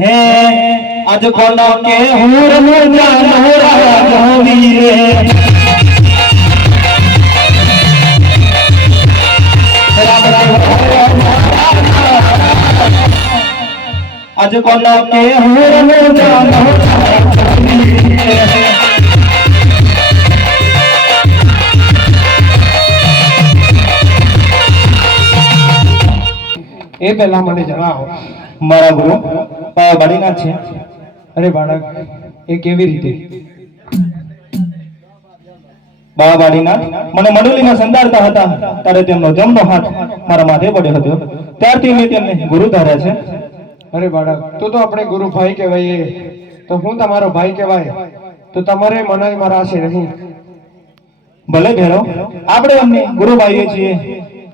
હે આજ કોના કે હુર જાનો રાગવી રે आज कोना के हुर जानो એ પહેલા મને જણાવો મારા ગુરુ બાળીના છે. અરે બાળક એ કેવી રીતે? બાળીના મને મંડળીમાં સંદારતા હતા ત્યારે તેમનો જમનો હાથ મારા માથે પડ્યો હતો. ત્યારથી મેં તેમને ગુરુ ધાર્યા છે. અરે બાળક તું તો આપણે ગુરુ ભાઈ કહેવાય, તો હું તમારો ભાઈ કહેવાય, તો તમારે મને મારાશે નહીં. ભલે ભેરો આપણે અમને ગુરુ ભાઈએ છીએ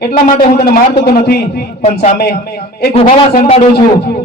એટલા માટે હું તને મારતો તો નથી, પણ સામે એક ગુફામાં સંતાડું છું